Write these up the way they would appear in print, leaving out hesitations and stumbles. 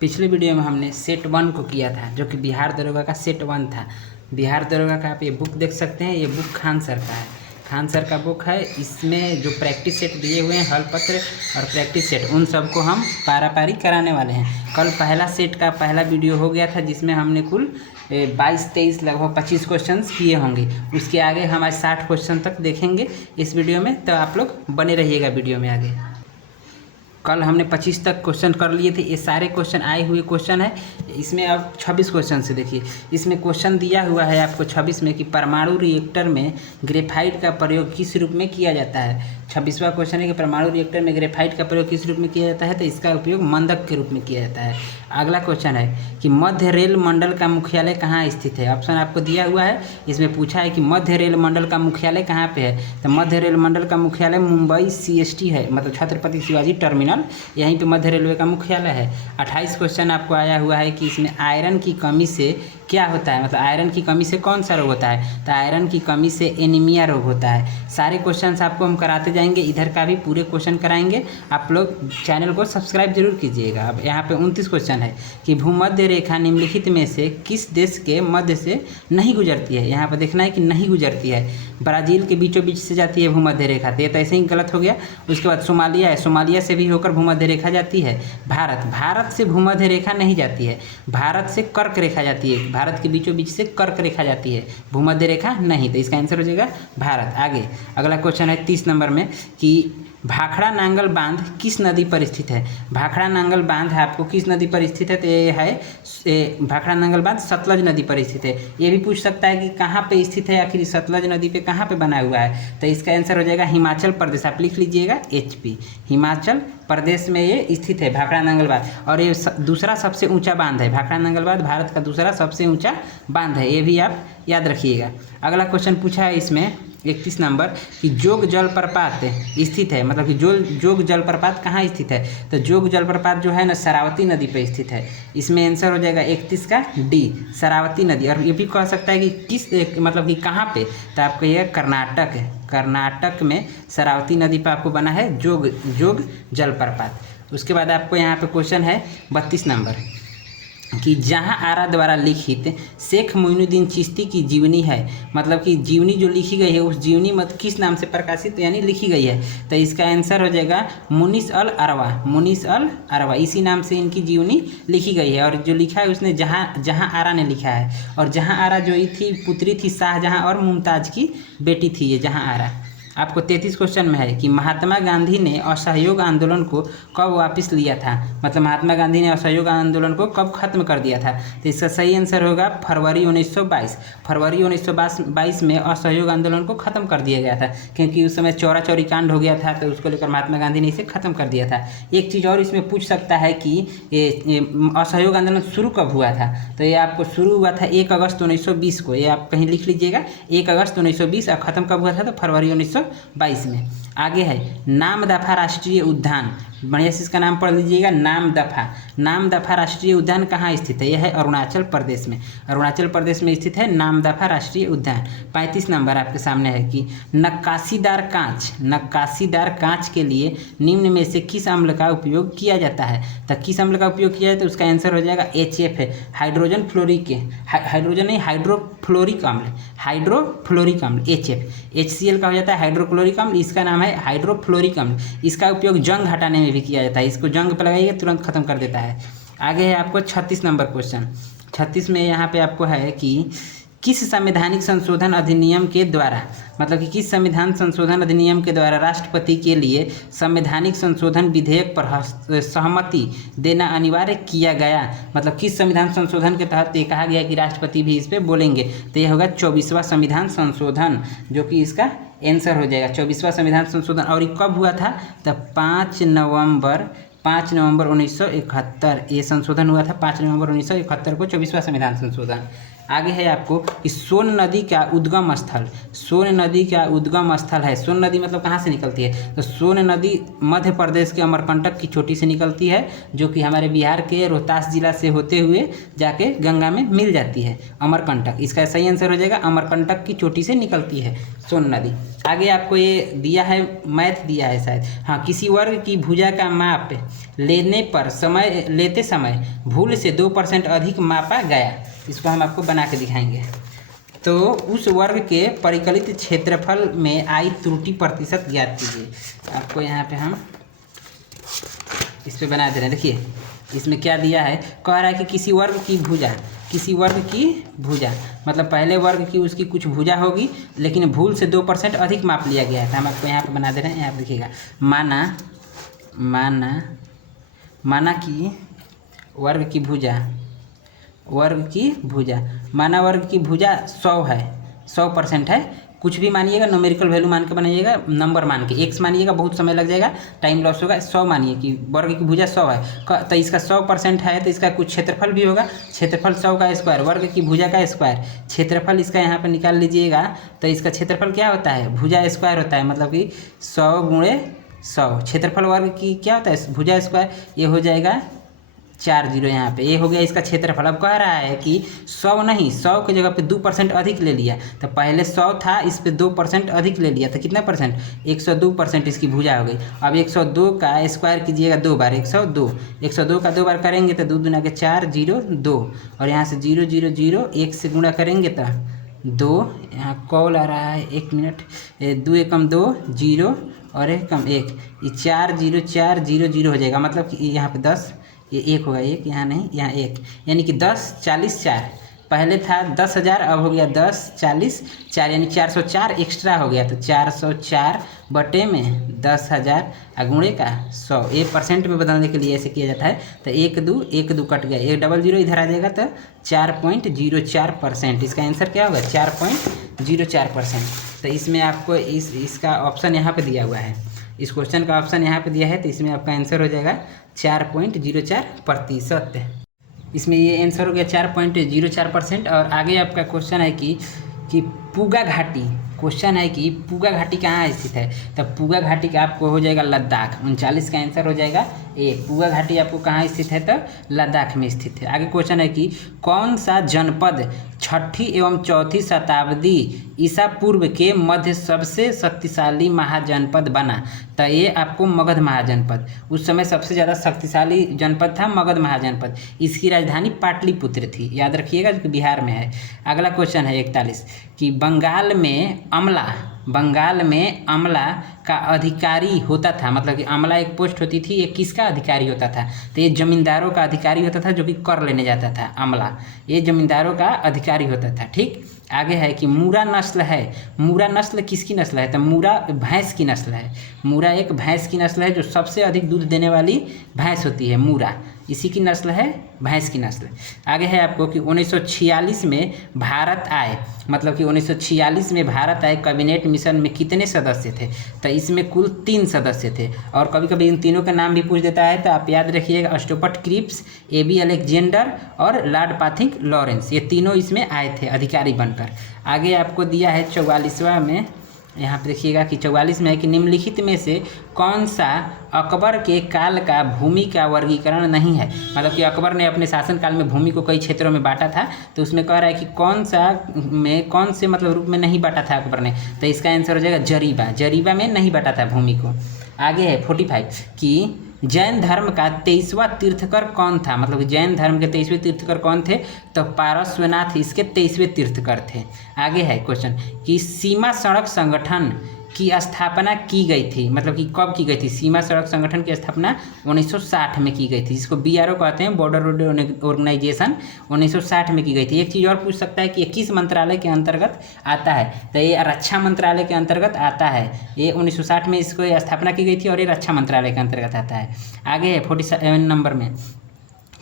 पिछले वीडियो में हमने सेट 1 को किया था, जो कि बिहार दरोगा का सेट 1 था। बिहार दरोगा का आप ये बुक देख सकते हैं, ये बुक खान सर का है। खान सर का बुक है। इसमें जो प्रैक्टिस सेट दिए हुए हैं, हल पत्र और प्रैक्टिस सेट, उन सबको हम पारी कराने वाले हैं। कल पहला सेट का पहला वीडियो हो गया था, जिसमें हमने कुल 22-23 लगभग 25 क्वेश्चन किए होंगे। उसके आगे हम आज 60 क्वेश्चन तक देखेंगे इस वीडियो में, तो आप लोग बने रहिएगा वीडियो में आगे। कल हमने 25 तक क्वेश्चन कर लिए थे। ये सारे क्वेश्चन आए हुए क्वेश्चन है। इसमें अब 26 क्वेश्चन से देखिए, इसमें क्वेश्चन दिया हुआ है आपको 26 में कि परमाणु रिएक्टर में ग्रेफाइट का प्रयोग किस रूप में किया जाता है। 26वां क्वेश्चन है कि परमाणु रिएक्टर में ग्रेफाइट का प्रयोग किस रूप में किया जाता है, तो इसका उपयोग मंदक के रूप में किया जाता है। अगला क्वेश्चन है कि मध्य रेल मंडल का मुख्यालय कहाँ स्थित है। ऑप्शन आपको दिया हुआ है, इसमें पूछा है कि मध्य रेल मंडल का मुख्यालय कहाँ पे है। तो मध्य रेल मंडल का मुख्यालय मुंबई CST है, मतलब छत्रपति शिवाजी टर्मिनल, यहीं पे मध्य रेलवे का मुख्यालय है। 28 क्वेश्चन आपको आया हुआ है कि इसमें आयरन की कमी से क्या होता है, मतलब आयरन की कमी से कौन सा रोग होता है। तो आयरन की कमी से एनीमिया रोग होता है। सारे क्वेश्चंस आपको हम कराते जाएंगे, इधर का भी पूरे क्वेश्चन कराएंगे। आप लोग चैनल को सब्सक्राइब जरूर कीजिएगा। अब यहाँ पे 29 क्वेश्चन है कि भूमध्य रेखा निम्नलिखित में से किस देश के मध्य से नहीं गुजरती है। यहाँ पर देखना है कि नहीं गुजरती है। ब्राज़ील के बीचों बीच से जाती है भूमध्य रेखा, तो ये तो ऐसे ही गलत हो गया। उसके बाद सोमालिया है, सोमालिया से भी होकर भूमध्य रेखा जाती है। भारत से भूमध्य रेखा नहीं जाती है, भारत से कर्क रेखा जाती है। भारत के बीचों बीच से कर्क रेखा जाती है, भूमध्य रेखा नहीं। तो इसका आंसर हो जाएगा भारत। आगे अगला क्वेश्चन है 30 नंबर में कि भाखड़ा नांगल बांध किस नदी पर स्थित है। भाखड़ा नांगल बांध आपको किस नदी पर स्थित है, तो ये है भाखड़ा नांगल बांध सतलज नदी पर स्थित है। ये भी पूछ सकता है कि कहाँ पे स्थित है, आखिर सतलज नदी पे कहाँ पे बना हुआ है। तो इसका आंसर हो जाएगा हिमाचल प्रदेश। आप लिख लीजिएगा HP, हिमाचल प्रदेश में ये स्थित है भाखड़ा नांगल बांध। और ये दूसरा सबसे ऊंचा बांध है। भाखड़ा नांगल बांध भारत का दूसरा सबसे ऊंचा बांध है, ये भी आप याद रखिएगा। अगला क्वेश्चन पूछा है इसमें 31 नंबर कि जोग जलप्रपात स्थित है, मतलब कि जोग जलप्रपात कहाँ स्थित है। तो जोग जलप्रपात जो है ना, शरावती नदी पर स्थित है। इसमें आंसर हो जाएगा 31 का D, शरावती नदी। और ये भी कह सकता है कि मतलब कि कहाँ पे, तो आपको ये कर्नाटक है। कर्नाटक में शरावती नदी पर आपको बना है जोग जलप्रपात। उसके बाद आपको यहाँ पे क्वेश्चन है 32 नंबर कि जहाँ आरा द्वारा लिखित शेख मोइनुद्दीन चिश्ती की जीवनी है, मतलब कि जीवनी जो लिखी गई है, उस जीवनी मत किस नाम से प्रकाशित यानी लिखी गई है। तो इसका आंसर हो जाएगा मुनीस अल अरवा। मुनीस अल अरवा, इसी नाम से इनकी जीवनी लिखी गई है। और जो लिखा है उसने जहाँ आरा ने लिखा है। और जहाँ आरा जो थी पुत्री थी शाहजहाँ और मुमताज़ की बेटी थी ये जहाँ आरा। आपको 33 क्वेश्चन में है कि महात्मा गांधी ने असहयोग आंदोलन को कब वापस लिया था, मतलब महात्मा गांधी ने असहयोग आंदोलन को कब खत्म कर दिया था। तो इसका सही आंसर होगा फरवरी 1922। फरवरी 1922 में असहयोग आंदोलन को खत्म कर दिया गया था, क्योंकि उस समय चौरा चौरी कांड हो गया था, तो उसको लेकर महात्मा गांधी ने इसे खत्म कर दिया था। एक चीज़ और इसमें पूछ सकता है कि ये असहयोग आंदोलन शुरू कब हुआ था। तो ये आपको शुरू हुआ था 1 अगस्त 1920 को। ये आप कहीं लिख लीजिएगा, 1 अगस्त 1920। और ख़त्म कब हुआ था, तो फरवरी 1922 में। आगे है नामदफा राष्ट्रीय उद्यान, बढ़िया से इसका नाम पढ़ लीजिएगा, नामदफा राष्ट्रीय उद्यान कहाँ स्थित है। यह है अरुणाचल प्रदेश में। अरुणाचल प्रदेश में स्थित है नामदफा राष्ट्रीय उद्यान। 35 नंबर आपके सामने है कि नक्काशीदार कांच के लिए निम्न में से किस अम्ल का उपयोग किया जाता है। तो किस अम्ल का उपयोग किया जाए, तो उसका आंसर हो जाएगा HF है, हाइड्रोजन हाइड्रोफ्लोरिक अम्ल HF। HCl का हो जाता है हाइड्रोक्लोरिक अम्ल, इसका नाम है हाइड्रोफ्लोरिक अम्ल। इसका उपयोग जंग हटाने में भी किया जाता है। इसको जंग पर लगाइए तुरंत खत्म कर देता है। आगे है आपको 36 नंबर क्वेश्चन। 36 में यहाँ पे आपको है कि किस संवैधानिक संशोधन अधिनियम के द्वारा, मतलब कि किस संविधान संशोधन अधिनियम के द्वारा राष्ट्रपति के लिए संवैधानिक संशोधन विधेयक पर सहमति देना अनिवार्य किया गया। मतलब किस संविधान संशोधन के तहत ये कहा गया कि राष्ट्रपति भी इस पर बोलेंगे। तो यह होगा 24वां संविधान संशोधन, जो कि इसका आंसर हो जाएगा 24वां संविधान संशोधन। और ये कब हुआ था, तो 5 नवंबर 1971 ये संशोधन हुआ था। 5 नवंबर 1971 को 24वां संविधान संशोधन। आगे है आपको कि सोन नदी का उद्गम स्थल, सोन नदी का उद्गम स्थल है। सोन नदी मतलब कहाँ से निकलती है, तो सोन नदी मध्य प्रदेश के अमरकंटक की चोटी से निकलती है, जो कि हमारे बिहार के रोहतास जिला से होते हुए जाके गंगा में मिल जाती है, अमरकंटक। इसका सही आंसर हो जाएगा अमरकंटक की चोटी से निकलती है सोन नदी। आगे आपको ये दिया है, मैथ दिया है शायद, हाँ, किसी वर्ग की भुजा का माप लेते समय भूल से 2% अधिक मापा गया। इसको हम आपको बना के दिखाएंगे। तो उस वर्ग के परिकलित क्षेत्रफल में आई त्रुटि प्रतिशत ज्ञात कीजिए। आपको यहाँ पे हम इस पे बना दे रहे हैं। देखिए इसमें क्या दिया है, कह रहा है कि किसी वर्ग की भुजा मतलब पहले वर्ग की उसकी कुछ भुजा होगी, लेकिन भूल से 2% अधिक माप लिया गया है। तो हम आपको यहाँ पे बना दे रहे हैं। यहाँ पे देखिएगा, माना कि वर्ग की भुजा 100 है, 100% है। कुछ भी मानिएगा, न्यूमेरिकल वैल्यू मान के बनाइएगा, नंबर मान के, एक्स मानिएगा, बहुत समय लग जाएगा, टाइम लॉस होगा। 100 मानिए कि वर्ग की भुजा 100 है, तो इसका 100% है, तो इसका कुछ क्षेत्रफल भी होगा। क्षेत्रफल 100 का स्क्वायर, वर्ग की भुजा का स्क्वायर, क्षेत्रफल इसका यहाँ पर निकाल लीजिएगा। तो इसका क्षेत्रफल क्या होता है, भुजा स्क्वायर होता है, मतलब कि 100 गुणे 100। क्षेत्रफल वर्ग की क्या होता है, भुजा स्क्वायर। ये हो जाएगा 4 0 यहाँ पे, ये हो गया इसका क्षेत्रफल। अब कह रहा है कि 100 नहीं, 100 की जगह पे 2% अधिक ले लिया। तो पहले 100 था, इस पे 2% अधिक ले लिया, तो कितना परसेंट, 102% इसकी भुजा हो गई। अब 102 का स्क्वायर कीजिएगा 2 बार, 102 का 2 बार करेंगे तो 2 दूना के 4 0 2, और यहाँ से 0 0 0 1 से गुणा करेंगे तो 2, यहाँ कॉल आ रहा है, 1 मिनट, 2 एकम 2 0 और 1 कम 1, ये 4 0 4 0 0 हो जाएगा। मतलब कि यहाँ पे 10, ये 1 होगा, 1 यहाँ नहीं, यहाँ 1, यानी कि 10 40 4, पहले था 10,000, अब हो गया 10 40 4, यानी 404 एक्स्ट्रा हो गया। तो 404 बटे में 10,000 गुणे का 100, ये परसेंट में बदलने के लिए ऐसे किया जाता है। तो 1 2 कट गया, 1 00 इधर आ जाएगा, तो 4.04%। इसका आंसर क्या होगा, 4.04%। तो इसमें आपको इसका ऑप्शन यहाँ पे दिया हुआ है, इस क्वेश्चन का ऑप्शन यहाँ पे दिया है, तो इसमें आपका आंसर हो जाएगा 4.04%। इसमें ये आंसर हो गया 4.04%। और आगे आपका क्वेश्चन है कि पूगा घाटी, क्वेश्चन है कि पूगा घाटी कहाँ स्थित है। तो पूगा घाटी का आपको हो जाएगा लद्दाख, 39 का आंसर हो जाएगा ए। पूगा घाटी आपको कहाँ स्थित है, तो लद्दाख में स्थित है। आगे क्वेश्चन है कि कौन सा जनपद 6ठी एवं 4थी शताब्दी ईसा पूर्व के मध्य सबसे शक्तिशाली महाजनपद बना। तो ये आपको मगध महाजनपद, उस समय सबसे ज़्यादा शक्तिशाली जनपद था मगध महाजनपद। इसकी राजधानी पाटलिपुत्र थी, याद रखिएगा, जो कि बिहार में है। अगला क्वेश्चन है 41 कि बंगाल में अमला का अधिकारी होता था, मतलब कि अमला एक पोस्ट होती थी, ये किसका अधिकारी होता था, तो ये जमींदारों का अधिकारी होता था, जो कि कर लेने जाता था। अमला ये जमींदारों का अधिकारी होता था, ठीक। आगे है कि मूरा नस्ल है, मूरा नस्ल किसकी नस्ल है, तो मूरा भैंस की नस्ल है। मूरा एक भैंस की नस्ल है, जो सबसे अधिक दूध देने वाली भैंस होती है, मूरा इसी की नस्ल है, भैंस की नस्ल। आगे है आपको कि 1946 में भारत आए, मतलब कि 1946 में भारत आए, कैबिनेट मिशन में कितने सदस्य थे, तो इसमें कुल 3 सदस्य थे। और कभी कभी इन तीनों का नाम भी पूछ देता है, तो आप याद रखिएगा, अस्टोपट क्रिप्स, AB अलेक्जेंडर और लॉर्ड पाथिंग लॉरेंस, ये तीनों इसमें आए थे अधिकारी बनकर। आगे आपको दिया है 44वां में, यहाँ पे देखिएगा कि 44 में है कि निम्नलिखित में से कौन सा अकबर के काल का भूमि का वर्गीकरण नहीं है। मतलब कि अकबर ने अपने शासनकाल में भूमि को कई क्षेत्रों में बांटा था, तो उसमें कह रहा है कि कौन से मतलब रूप में नहीं बांटा था अकबर ने, तो इसका आंसर हो जाएगा जरीबा में नहीं बांटा था भूमि को। आगे है 45 कि जैन धर्म का 23वां तीर्थकर कौन था, मतलब कि जैन धर्म के 23वें तीर्थकर कौन थे, तो पारस्वनाथ इसके 23वें तीर्थकर थे। आगे है क्वेश्चन कि सीमा सड़क संगठन की स्थापना की गई थी, मतलब कि कब की गई थी। सीमा सड़क संगठन की स्थापना 1960 में की गई थी, जिसको BRO कहते हैं, बॉर्डर रोड ऑर्गेनाइजेशन, 1960 में की गई थी। एक चीज़ और पूछ सकता है कि ये किस मंत्रालय के अंतर्गत आता है, तो ये रक्षा मंत्रालय के अंतर्गत आता है। ये 1960 में इसको स्थापना की गई थी और ये रक्षा मंत्रालय के अंतर्गत आता है। आगे है 47 नंबर में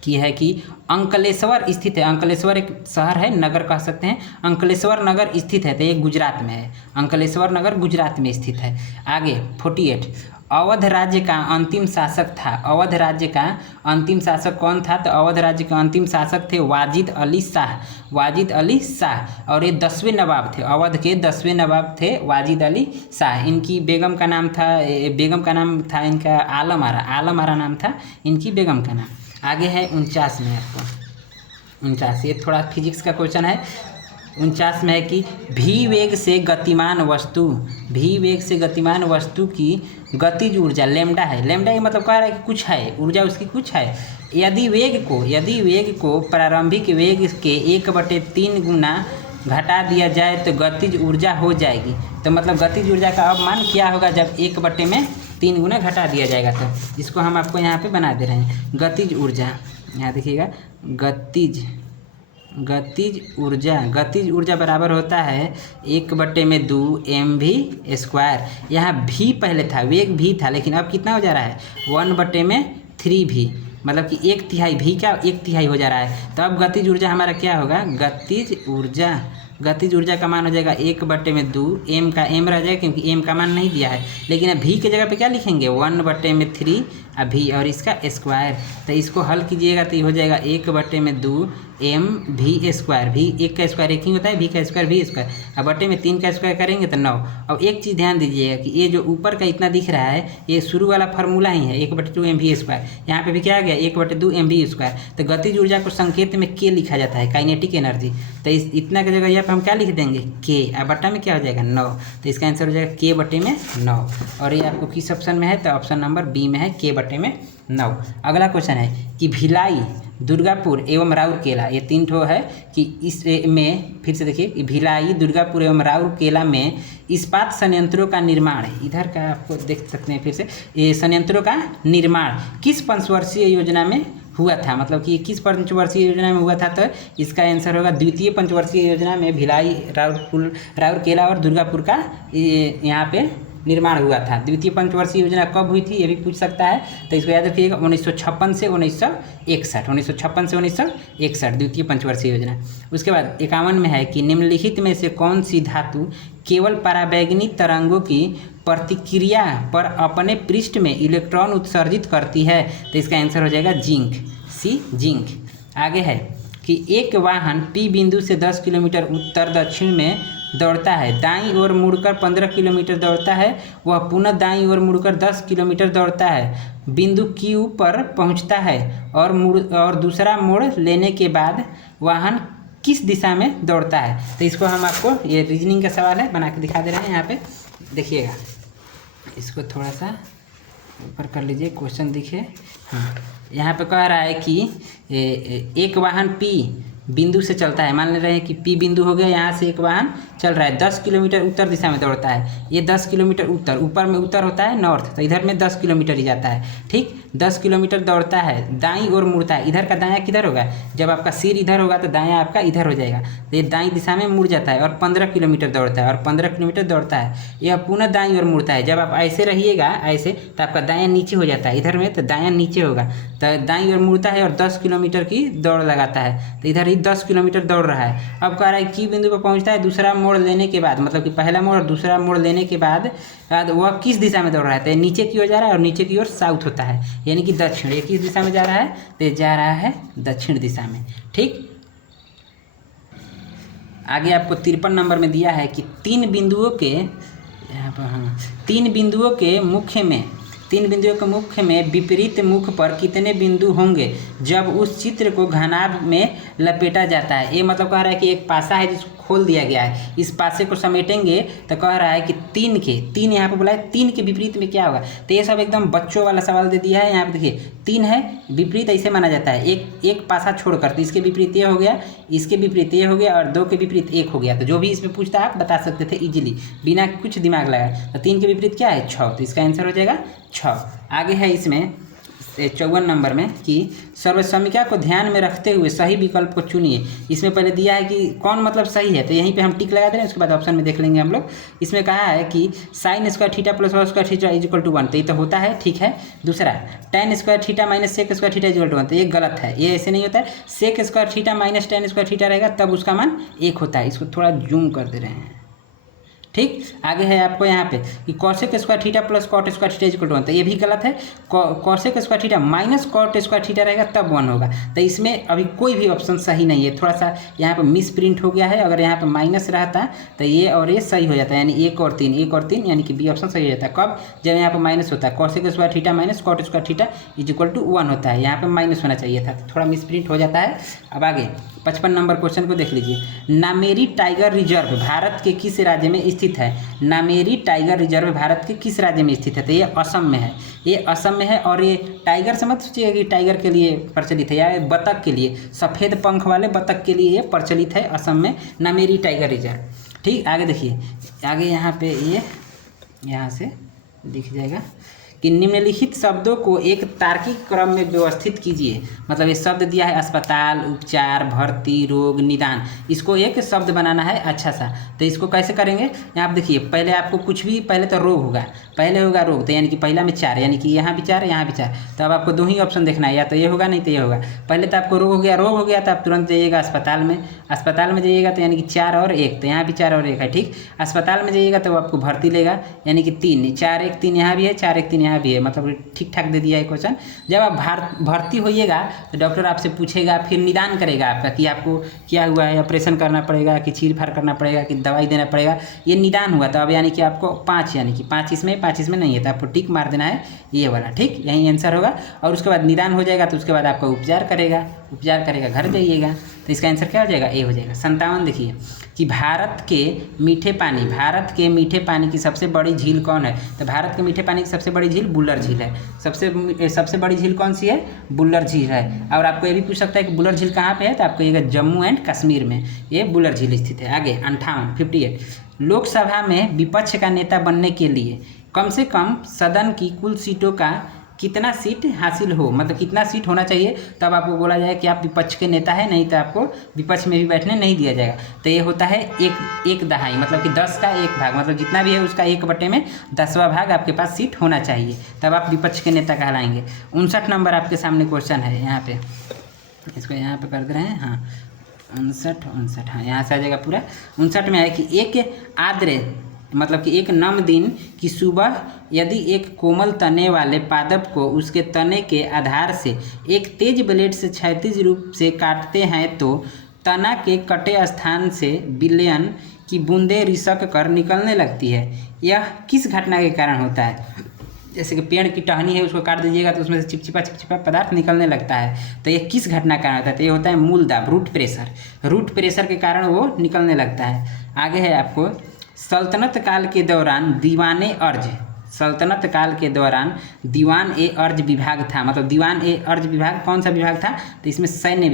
की है कि अंकलेश्वर स्थित है। अंकलेश्वर एक शहर है, नगर कह सकते हैं, अंकलेश्वर नगर स्थित है, तो ये गुजरात में है। अंकलेश्वर नगर गुजरात में स्थित है। आगे 48 अवध राज्य का अंतिम शासक था। अवध राज्य का अंतिम शासक कौन था? तो अवध राज्य के अंतिम शासक थे वाजिद अली शाह। वाजिद अली शाह। और ये 10वें नवाब थे, अवध के 10वें नवाब थे वाजिद अली शाह। इनकी बेगम का नाम था, बेगम का नाम था इनका आलम आरा। आलम आरा नाम था इनकी बेगम का नाम। आगे है 49 में, आपको 49, ये थोड़ा फिजिक्स का क्वेश्चन है। 49 में है कि भी वेग से गतिमान वस्तु, भी वेग से गतिमान वस्तु की गतिज ऊर्जा लैम्डा है। लैम्डा ये मतलब कह रहा है कि कुछ है, ऊर्जा उसकी कुछ है। यदि वेग को प्रारंभिक वेग के 1/3 गुना घटा दिया जाए तो गतिज ऊर्जा हो जाएगी। तो मतलब गतिज ऊर्जा का अब मान क्या होगा जब 1/3 गुना घटा दिया जाएगा। तो इसको हम आपको यहाँ पे बना दे रहे हैं। गतिज ऊर्जा, यहाँ देखिएगा, गतिज ऊर्जा बराबर होता है 1/2 mv²। यहाँ भी पहले था, वेग भी था, लेकिन अब कितना हो जा रहा है 1/3 भी, मतलब कि 1/3 भी क्या 1/3 हो जा रहा है। तो अब गतिज ऊर्जा हमारा क्या होगा, गतिज ऊर्जा का मान हो जाएगा 1/2, m का m रह जाएगा क्योंकि m का मान नहीं दिया है। लेकिन अब v के जगह पे क्या लिखेंगे 1/3 अभी और इसका स्क्वायर। तो इसको हल कीजिएगा तो ये हो जाएगा 1/2 mv²। भी 1 का स्क्वायर 1 ही होता है, v का स्क्वायर v²। अब बटे में 3 का स्क्वायर करेंगे तो 9। अब एक चीज़ ध्यान दीजिएगा कि ये जो ऊपर का इतना दिख रहा है ये शुरू वाला फार्मूला ही है 1/2 mv²। यहाँ पे भी क्या आ गया 1/2 mv²। तो गतिज ऊर्जा को संकेत में k लिखा जाता है, काइनेटिक एनर्जी। तो इस इतना की जगह यहाँ पे हम क्या लिख देंगे k, और बट्टा में क्या हो जाएगा 9। तो इसका आंसर हो जाएगा k/9। और ये आपको किस ऑप्शन में है, तो ऑप्शन नंबर बी में है, k/9। अगला क्वेश्चन है कि भिलाई, दुर्गापुर एवं राउरकेला, ये 3 ठो है कि इस में फिर से देखिए, भिलाई, दुर्गापुर एवं राउरकेला में इस्पात संयंत्रों का निर्माण, इधर का आपको देख सकते हैं फिर से, ये संयंत्रों का निर्माण किस पंचवर्षीय योजना में हुआ था, मतलब कि किस पंचवर्षीय योजना में हुआ था। तो इसका आंसर होगा द्वितीय पंचवर्षीय योजना में भिलाई, राउरकेला और दुर्गापुर का यहाँ पे निर्माण हुआ था। द्वितीय पंचवर्षीय योजना कब हुई थी ये भी पूछ सकता है, तो इसको याद रखिएगा 1956 से 1961, 1956 से 1961 द्वितीय पंचवर्षीय योजना। उसके बाद 51 में है कि निम्नलिखित में से कौन सी धातु केवल पराबैंगनी तरंगों की प्रतिक्रिया पर अपने पृष्ठ में इलेक्ट्रॉन उत्सर्जित करती है। तो इसका आंसर हो जाएगा जिंक, सी जिंक। आगे है कि एक वाहन P बिंदु से 10 किलोमीटर उत्तर दक्षिण में दौड़ता है, दाईं ओर मुड़कर 15 किलोमीटर दौड़ता है, वह पुनः दाईं ओर मुड़कर 10 किलोमीटर दौड़ता है, बिंदु Q पर पहुंचता है और दूसरा मोड़ लेने के बाद वाहन किस दिशा में दौड़ता है। तो इसको हम आपको, ये रीजनिंग का सवाल है, बना के दिखा दे रहे हैं। यहाँ पे देखिएगा, इसको थोड़ा सा ऊपर कर लीजिए, क्वेश्चन दिखे। हाँ, यहाँ पे कह रहा है कि एक वाहन P बिंदु से चलता है, मान ले रहे हैं कि P बिंदु हो गया, यहाँ से एक वाहन चल रहा है, 10 किलोमीटर उत्तर दिशा में दौड़ता है। ये 10 किलोमीटर उत्तर, ऊपर में उत्तर होता है नॉर्थ, तो इधर में 10 किलोमीटर ही जाता है। ठीक, 10 किलोमीटर दौड़ता है, दाईं ओर मुड़ता है। इधर का दायां किधर होगा, जब आपका सिर इधर होगा तो दायां आपका इधर हो जाएगा, तो ये दाईं दिशा में मुड़ जाता है और 15 किलोमीटर दौड़ता है, और 15 किलोमीटर दौड़ता है, यह पुनः दाईं ओर मुड़ता है। जब आप ऐसे रहिएगा ऐसे, तो आपका दायां नीचे हो जाता है, इधर में तो दायां नीचे होगा, तो दाईं ओर मुड़ता है और 10 किलोमीटर की दौड़ लगाता है। तो इधर ही 10 किलोमीटर दौड़ रहा है। अब कह रहा है कि बिंदु पर पहुंचता है, दूसरा मोड़ लेने के बाद, मतलब कि पहला मोड़ और दूसरा मोड़ लेने के बाद वह किस दिशा में दौड़ रहा है, तो नीचे की ओर जा रहा है, और नीचे की ओर साउथ होता है, यानी कि दक्षिण। ये किस दिशा में जा रहा है, तो जा रहा है दक्षिण दिशा में। ठीक, आगे आपको 53 नंबर में दिया है कि 3 बिंदुओं के, यहाँ पर हाँ, 3 बिंदुओं के मुख्य में विपरीत मुख पर कितने बिंदु होंगे जब उस चित्र को घनाभ में लपेटा जाता है। ये मतलब कह रहा है कि एक पासा है जिसको खोल दिया गया है, इस पासे को समेटेंगे तो कह रहा है कि 3 यहाँ पे बोला है 3 के विपरीत में क्या होगा। तो ये सब एकदम बच्चों वाला सवाल दे दिया है। यहाँ पे देखिए 3 है, विपरीत ऐसे माना जाता है, एक पासा छोड़कर, तो इसके विपरीत ये हो गया, इसके विपरीत ये हो गया, और 2 के विपरीत 1 हो गया। तो जो भी इसमें पूछता आप बता सकते थे इजीली, बिना कुछ दिमाग लगाए। तो 3 के विपरीत क्या है 6, तो इसका आंसर हो जाएगा 6। आगे है इसमें 54 नंबर में कि सर्वसमिका को ध्यान में रखते हुए सही विकल्प को चुनिए। इसमें पहले दिया है कि कौन मतलब सही है, तो यहीं पे हम टिक लगा दे रहे हैं, उसके बाद ऑप्शन में देख लेंगे हम लोग। इसमें कहा है कि sin square theta plus cos square theta = 1, तो ये तो होता है, ठीक है। दूसरा tan square theta minus sec square theta = 1, तो ये गलत है, ये ऐसे नहीं होता है। sec square theta minus tan square theta रहेगा तब उसका मान 1 होता है। इसको थोड़ा जूम कर दे रहे हैं, ठीक। आगे है आपको यहाँ पे कि cosec square theta plus cot square theta equal to 1, तो ये भी गलत है। Cosec square theta minus cot square theta रहेगा तब 1 होगा, तो इसमें अभी कोई भी ऑप्शन सही नहीं है। थोड़ा सा यहाँ पे मिस प्रिंट हो गया है, अगर यहाँ पे माइनस रहता तो ये और ये सही हो जाता है, यानी 1 और 3 यानी कि बी ऑप्शन सही हो जाता है। कब? जब यहाँ पे माइनस होता है, cosec square theta minus cot square theta is equal to 1 होता है, यहाँ पे माइनस होना चाहिए था, तो थोड़ा मिस प्रिंट हो जाता है। अब आगे 55 नंबर क्वेश्चन को देख लीजिए। नामेरी टाइगर रिजर्व भारत के किस राज्य में स्थित है? नामेरी टाइगर रिजर्व भारत के किस राज्य में स्थित है? तो ये असम में है, ये असम में है। और ये टाइगर से मत सोचिएगा कि टाइगर के लिए प्रचलित है, या बतख के लिए, सफ़ेद पंख वाले बतख के लिए ये प्रचलित है असम में, नामेरी टाइगर रिजर्व। ठीक। आगे देखिए, आगे यहाँ पे ये यहाँ से दिख जाएगा कि निम्नलिखित शब्दों को एक तार्किक क्रम में व्यवस्थित कीजिए। मतलब ये शब्द दिया है अस्पताल, उपचार, भर्ती, रोग, निदान, इसको एक शब्द बनाना है अच्छा सा। तो इसको कैसे करेंगे? यहाँ आप देखिए, पहले आपको कुछ भी, पहले तो रोग होगा, पहले होगा रोग, तो यानी कि पहला में 4, यानी कि यहाँ भी 4 यहाँ भी 4, तो अब आपको 2 ही ऑप्शन देखना है, या तो ये होगा नहीं तो ये होगा। पहले तो आपको रोग हो गया तो आप तुरंत जाइएगा अस्पताल में, अस्पताल में जाइएगा तो यानी कि 4 और 1, तो यहाँ भी 4 और 1 है। ठीक। अस्पताल में जाइएगा तो वो आपको भर्ती लेगा, यानी कि 3, 4 1 3 यहाँ भी है, 4 1 3 यहाँ भी है, मतलब ठीक ठाक दे दिया है क्वेश्चन। जब आप भर्ती होइएगा तो डॉक्टर आपसे पूछेगा, फिर निदान करेगा आपका कि आपको क्या हुआ है, ऑपरेशन करना पड़ेगा कि चीर फाड़ करना पड़ेगा कि दवाई देना पड़ेगा, ये निदान हुआ। तो अब यानी कि आपको 5, यानी कि 5 इसमें नहीं है, तो आपको टिक मार देना है ये वाला। ठीक, यही आंसर होगा। और उसके बाद निदान हो जाएगा तो उसके बाद आपका उपचार करेगा, घर जाइएगा, तो इसका आंसर क्या हो जाएगा? ए हो जाएगा। 57 देखिए कि भारत के मीठे पानी की सबसे बड़ी झील कौन है? तो भारत के मीठे पानी की सबसे बड़ी झील बुल्लर झील है। सबसे बड़ी झील कौन सी है? बुल्लर झील है। और आपको ये भी पूछ सकता है कि बुल्लर झील कहाँ पे है, तो आपको ये जम्मू एंड कश्मीर में ये बुल्लर झील स्थित है। आगे 58 लोकसभा में विपक्ष का नेता बनने के लिए कम से कम सदन की कुल सीटों का कितना सीट हासिल हो, मतलब कितना सीट होना चाहिए, तब आपको बोला जाए कि आप विपक्ष के नेता है, नहीं तो आपको विपक्ष में भी बैठने नहीं दिया जाएगा। तो ये होता है 1/2, मतलब कि 10 का 1 भाग, मतलब जितना भी है उसका 1/10वां भाग आपके पास सीट होना चाहिए, तब आप विपक्ष के नेता कहलाएंगे। 59 नंबर आपके सामने क्वेश्चन है, यहाँ पे इसको यहाँ पे कर दे रहे हैं। हाँ 59 हाँ, यहाँ से आ जाएगा पूरा। 59 में है कि एक आर्द्र, मतलब कि एक नम दिन की सुबह यदि एक कोमल तने वाले पादप को उसके तने के आधार से एक तेज ब्लेड से क्षैतिज रूप से काटते हैं तो तना के कटे स्थान से विलयन की बूंदें रिसक कर निकलने लगती है। यह किस घटना के कारण होता है? जैसे कि पेड़ की टहनी है, उसको काट दीजिएगा तो उसमें से चिपचिपा पदार्थ निकलने लगता है, तो ये किस घटना के कारण होता है? तो ये होता है मूलदाब, रूट प्रेशर के कारण वो निकलने लगता है। आगे है आपको सल्तनत काल के दौरान दीवान ए अर्ज विभाग था। मतलब दीवान ए अर्ज विभाग कौन सा विभाग था? तो इसमें सैन्य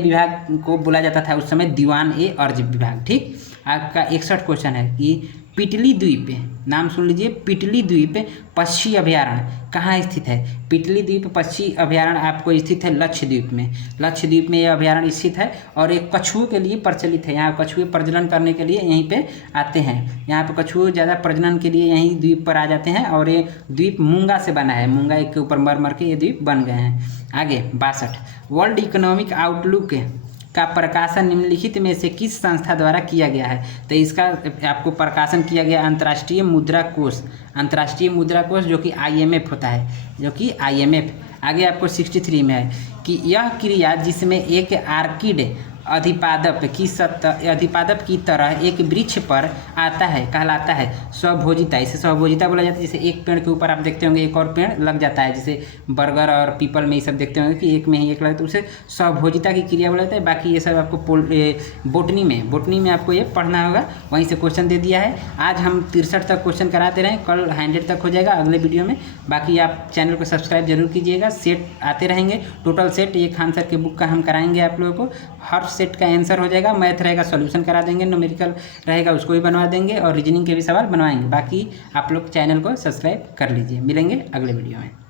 विभाग को बोला जाता था उस समय, दीवान ए अर्ज विभाग। ठीक। आपका 61 क्वेश्चन है कि पिटली द्वीप, नाम सुन लीजिए, पिटली द्वीप पक्षी अभयारण्य कहाँ स्थित है? पिटली द्वीप पक्षी अभयारण्य आपको स्थित है लक्षद्वीप में यह अभयारण्य स्थित है, और एक कछुओं के लिए प्रचलित है। यहाँ कछुए प्रजनन करने के लिए यहीं पे आते हैं, यहाँ पे कछुए ज़्यादा प्रजनन के लिए यहीं द्वीप पर आ जाते हैं, और ये द्वीप मूंगा से बना है, मूंगा के ऊपर मर के ये द्वीप बन गए हैं। आगे 62 वर्ल्ड इकोनॉमिक आउटलुक का प्रकाशन निम्नलिखित में से किस संस्था द्वारा किया गया है? तो इसका आपको प्रकाशन किया गया अंतर्राष्ट्रीय मुद्रा कोष, जो कि IMF होता है, आगे आपको 63 में है कि यह क्रिया जिसमें एक आर्किड अधिपादप की तरह एक वृक्ष पर आता है कहलाता है स्वभोजिता। इसे स्वभोजिता बोला जाता है। जैसे एक पेड़ के ऊपर आप देखते होंगे एक और पेड़ लग जाता है, जैसे बरगद और पीपल में ये सब देखते होंगे कि एक में ही एक लगता है, तो उसे स्वभोजिता की क्रिया बोला जाता है। बाकी ये सब आपको बोटनी में आपको ये पढ़ना होगा, वहीं से क्वेश्चन दे दिया है। आज हम 63 तक क्वेश्चन कराते रहे, कल 100 तक हो जाएगा अगले वीडियो में। बाकी आप चैनल को सब्सक्राइब जरूर कीजिएगा, सेट आते रहेंगे, टोटल सेट ये खान सर के बुक का हम कराएंगे आप लोगों को। हर सेट का आंसर हो जाएगा, मैथ रहेगा सॉल्यूशन करा देंगे, न्यूमेरिकल रहेगा उसको भी बनवा देंगे, और रीजनिंग के भी सवाल बनवाएंगे। बाकी आप लोग चैनल को सब्सक्राइब कर लीजिए। मिलेंगे अगले वीडियो में।